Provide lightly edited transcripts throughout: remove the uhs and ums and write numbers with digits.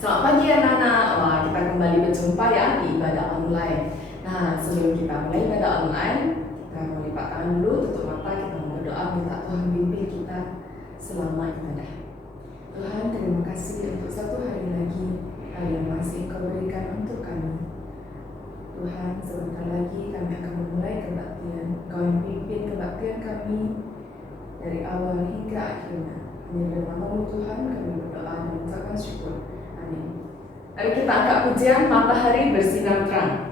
Selamat pagi anak-anak. Wah, kita kembali berjumpa ya di ibadah online. Nah, sebelum kita mulai ibadah online, kita mau lipat tangan dulu, tutup mata, kita mau berdoa minta Tuhan bimbing kita selama ibadah. Tuhan, terima kasih untuk satu hari lagi yang masih Kau berikan untuk kami. Tuhan, sebentar lagi kami akan memulai kebaktian. Kau yang pimpin kebaktian kami dari awal hingga akhirnya. Hanya dalam nama Tuhan kami berdoa dan mengucapkan syukur. Amin. Mari kita angkat pujian Matahari Bersinar Terang.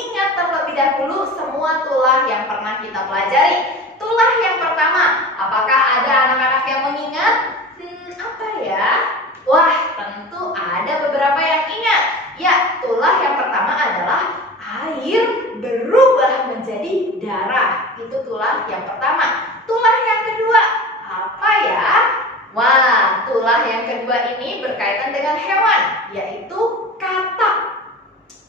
mengingat terlebih dahulu semua tulah yang pernah kita pelajari. Tulah yang pertama, apakah ada anak-anak yang mengingat? Apa ya? Wah, tentu ada beberapa yang ingat. Ya, tulah yang pertama adalah air berubah menjadi darah. Itu tulah yang pertama. Tulah yang kedua, apa ya? Wah, tulah yang kedua ini berkaitan dengan hewan, yaitu katak.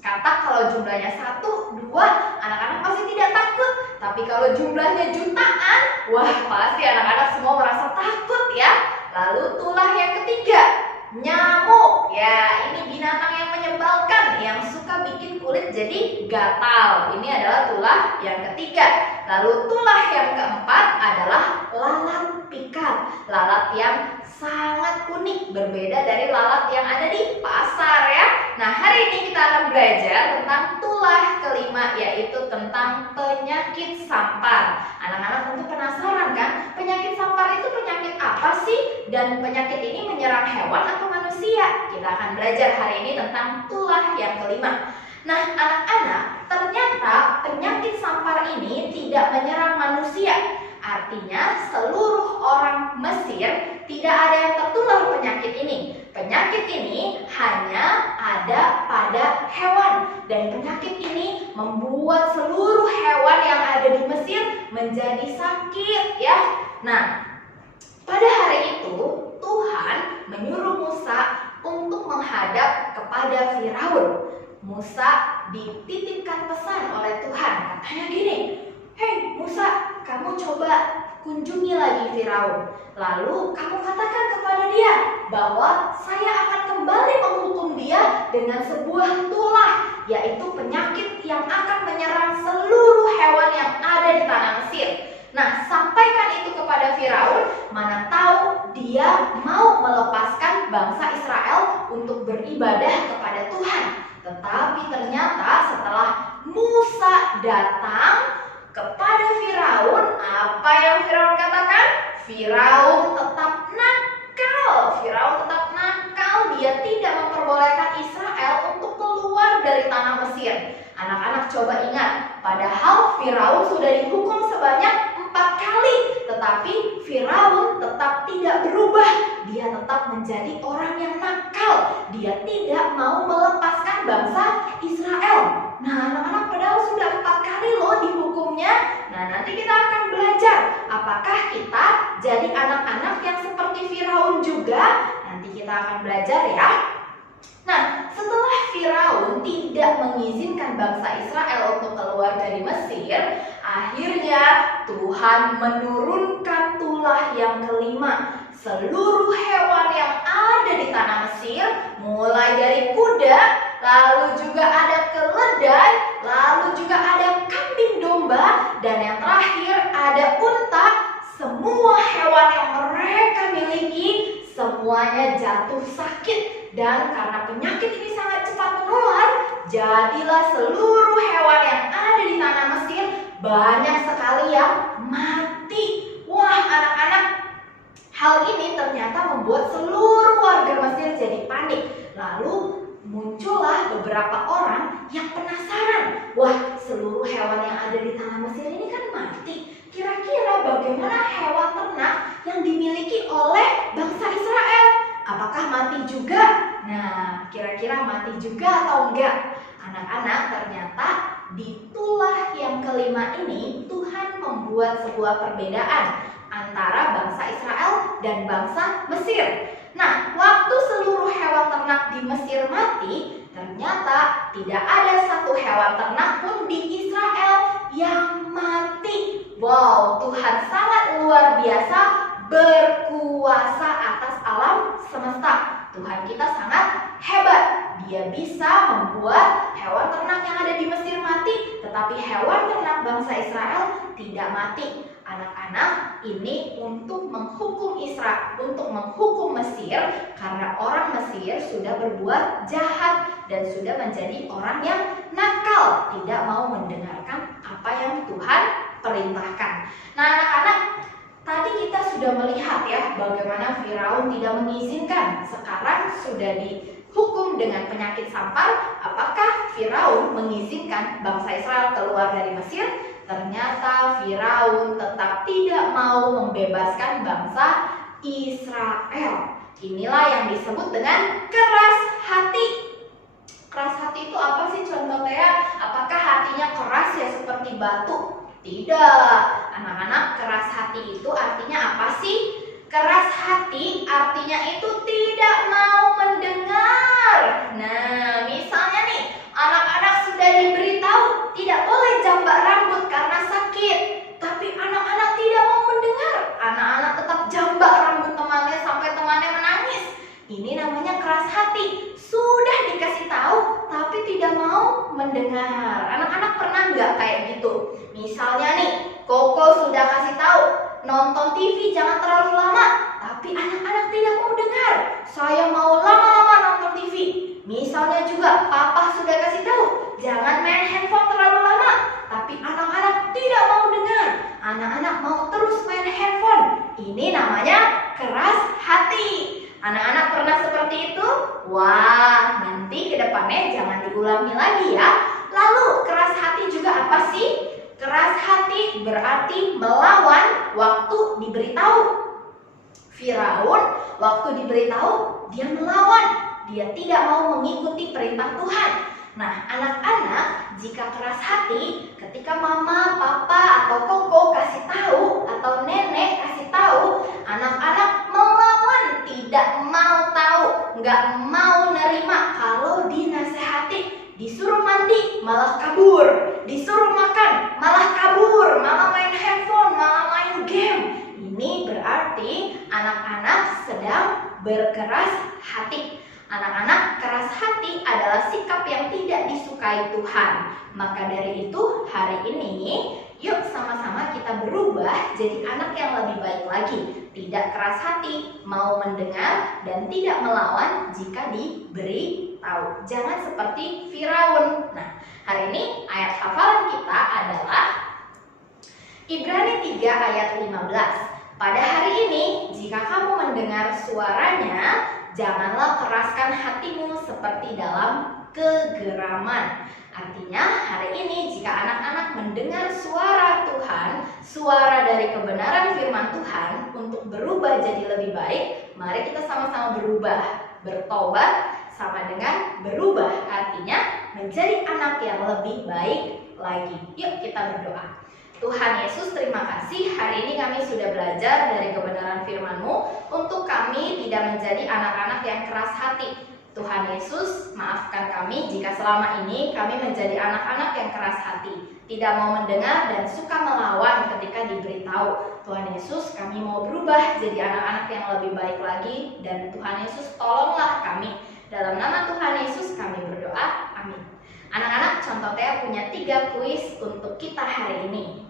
Katak kalau jumlahnya 1, 2, anak-anak pasti tidak takut. Tapi kalau jumlahnya jutaan, wah pasti anak-anak semua merasa takut ya. Lalu tulah yang ketiga, nyamuk. Ya, ini binatang yang menyebalkan, yang suka bikin kulit jadi gatal. Ini adalah tulah yang ketiga. Lalu tulah yang keempat adalah lalat pikat. Lalat yang sangat unik, berbeda dari lalat yang ada di pasar ya. Nah, hari ini kita akan belajar tentang tulah kelima, yaitu tentang penyakit sampar. Anak-anak tentu penasaran kan, penyakit sampar itu penyakit apa sih? Dan penyakit ini menyerang hewan atau manusia? Kita akan belajar hari ini tentang tulah yang kelima. Nah, anak-anak, ternyata penyakit sampar ini tidak menyerang manusia. Artinya seluruh orang Mesir tidak ada yang tertular penyakit ini. Penyakit ini hanya ada pada hewan, dan penyakit ini membuat seluruh hewan yang ada di Mesir menjadi sakit ya. Nah, pada hari itu Tuhan menyuruh Musa untuk menghadap kepada Firaun. Musa dititipkan pesan oleh Tuhan, katanya gini, "Hei Musa, kamu coba kunjungi lagi Firaun. Lalu kamu katakan kepada dia bahwa saya akan kembali menghukum dia dengan sebuah tulah, yaitu penyakit yang akan menyerang seluruh hewan yang ada di tanah Mesir." Nah, sampaikan itu kepada Firaun, mana tahu dia mau melepaskan bangsa Israel untuk beribadah kepada Tuhan. Tetapi ternyata setelah Musa datang kepada Firaun, apa yang Firaun katakan? Firaun tetap nakal. Firaun tetap nakal. Dia tidak memperbolehkan Israel untuk keluar dari tanah Mesir. Anak-anak coba ingat, padahal Firaun sudah dihukum sebanyak 4 kali, tetapi Firaun tetap tidak berubah. Dia tetap menjadi orang yang nakal. Dia tidak mau melepaskan bangsa Israel. Nah, anak-anak, padahal sudah 4 kali loh dihukumnya. Nah, nanti kita akan belajar apakah kita jadi anak-anak yang seperti Firaun juga. Nanti kita akan belajar ya. Nah, setelah Firaun tidak mengizinkan bangsa Israel untuk keluar dari Mesir, akhirnya Tuhan menurunkan tulah yang kelima. Seluruh hewan yang ada di tanah Mesir, mulai dari kuda, lalu juga ada keledai, lalu juga ada kambing domba, dan yang terakhir ada unta. Semua hewan yang mereka miliki semuanya jatuh sakit, dan karena penyakit ini sangat cepat menular, jadilah seluruh hewan yang ada di tanah Mesir banyak sekali yang mati. Wah, anak-anak, hal ini ternyata membuat seluruh warga Mesir jadi panik. Lalu muncullah beberapa orang yang penasaran. Wah, seluruh hewan yang ada di tanah Mesir ini kan mati. Kira-kira bagaimana hewan ternak yang dimiliki oleh bangsa Israel? Apakah mati juga? Nah, kira-kira mati juga atau enggak? Anak-anak, ternyata di tulah yang kelima ini Tuhan membuat sebuah perbedaan antara bangsa Israel dan bangsa Mesir. Nah, waktu seluruh hewan ternak di Mesir mati, ternyata tidak ada satu hewan ternak pun di Israel yang mati. Wow, Tuhan sangat luar biasa, berkuasa atas alam semesta. Tuhan kita sangat hebat. Dia bisa membuat hewan ternak yang ada di Mesir mati, tetapi hewan ternak bangsa Israel tidak mati. Anak-anak, ini untuk menghukum Israel, untuk menghukum Mesir, karena orang Mesir sudah berbuat jahat dan sudah menjadi orang yang nakal, tidak mau mendengarkan apa yang Tuhan perintahkan. Nah, anak-anak, tadi kita sudah melihat ya bagaimana Firaun tidak mengizinkan. Sekarang sudah dihukum dengan penyakit sampar, apakah Firaun mengizinkan bangsa Israel keluar dari Mesir? Ternyata Firaun tetap tidak mau membebaskan bangsa Israel. Inilah yang disebut dengan keras hati. Keras hati itu apa sih contoh Tea? Apakah hatinya keras ya seperti batu? Tidak. Anak-anak, keras hati itu artinya apa sih? Keras hati artinya itu tidak mau mendengar. Nah, misalnya nih, anak-anak sudah diberitahu tidak boleh jambak rambut karena sakit, tapi anak-anak tidak mau mendengar. Anak-anak tetap jambak rambut temannya sampai temannya menangis. Ini namanya keras hati. Sudah dikasih tahu, tapi tidak mau mendengar. Anak-anak pernah nggak kayak gitu? Misalnya nih, Koko sudah kasih tahu, nonton TV jangan terlalu lama, tapi anak-anak tidak mau dengar. Saya mau lama-lama nonton TV. Misalnya juga, Papa sudah kasih tahu, jangan main handphone terlalu lama, tapi anak-anak tidak mau dengar. Anak-anak mau terus main handphone. Ini namanya keras hati. Anak-anak pernah seperti itu? Wah, nanti ke depannya jangan diulangi lagi ya. Lalu keras hati juga apa sih? Keras hati berarti melawan waktu diberitahu. Firaun waktu diberitahu dia melawan. Dia tidak mau mengikuti perintah Tuhan. Nah, anak-anak jika keras hati ketika mama, papa, atau koko kasih tahu atau nenek kasih tahu, anak-anak melawan, tidak mau tahu, nggak mau nerima kalau dinasehati. Disuruh mandi malah kabur, disuruh makan malah kabur, malah main handphone, malah main game. Ini berarti anak-anak sedang berkeras hati. Anak-anak keras hati adalah sikap yang tidak disukai Tuhan. Maka dari itu hari ini yuk sama-sama kita berubah jadi anak yang lebih baik lagi. Tidak keras hati, mau mendengar dan tidak melawan jika diberi tahu. Jangan seperti Firaun. Nah, hari ini ayat hafalan kita adalah Ibrani 3 ayat 15. Pada hari ini jika kamu mendengar suaranya, janganlah keraskan hatimu seperti dalam kegeraman. Artinya hari ini jika anak-anak mendengar suara Tuhan, suara dari kebenaran firman Tuhan untuk berubah jadi lebih baik, mari kita sama-sama berubah. Bertobat sama dengan berubah, artinya menjadi anak yang lebih baik lagi. Yuk kita berdoa. Tuhan Yesus, terima kasih hari ini kami sudah belajar dari kebenaran firman-Mu untuk kami tidak menjadi anak-anak yang keras hati. Tuhan Yesus, maafkan kami jika selama ini kami menjadi anak-anak yang keras hati, tidak mau mendengar dan suka melawan ketika diberitahu. Tuhan Yesus, kami mau berubah jadi anak-anak yang lebih baik lagi, dan Tuhan Yesus tolonglah kami. Dalam nama Tuhan Yesus kami berdoa, amin. Anak-anak, contoh Tea punya 3 kuis untuk kita hari ini.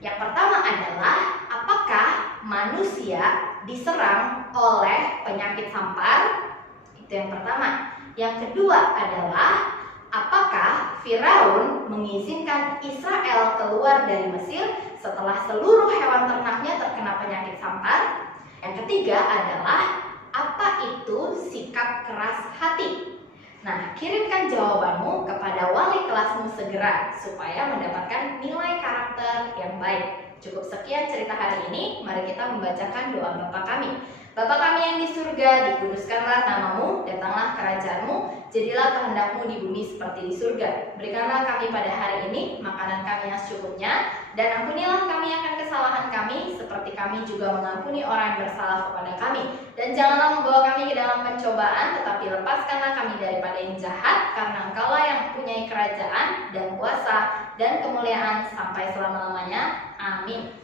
Yang pertama adalah, apakah manusia diserang oleh penyakit sampar? Itu yang pertama. Yang kedua adalah, apakah Firaun mengizinkan Israel keluar dari Mesir setelah seluruh hewan ternaknya terkena penyakit sampar? Yang ketiga adalah, apa itu sikap keras hati? Nah, kirimkan jawabanmu kepada wali kelasmu segera supaya mendapatkan nilai karakter yang baik. Cukup sekian cerita hari ini, mari kita membacakan doa Bapa kami. Bapa kami yang di surga, dikuduskanlah namamu, datanglah kerajaanmu, jadilah kehendakmu di bumi seperti di surga. Berikanlah kami pada hari ini makanan kami yang secukupnya, dan ampunilah kami akan kesalahan kami, seperti kami juga mengampuni orang yang bersalah kepada kami. Dan janganlah membawa kami ke dalam pencobaan, tetapi lepaskanlah kami daripada yang jahat, karena Engkaulah yang mempunyai kerajaan dan kuasa dan kemuliaan sampai selama-lamanya. Amin.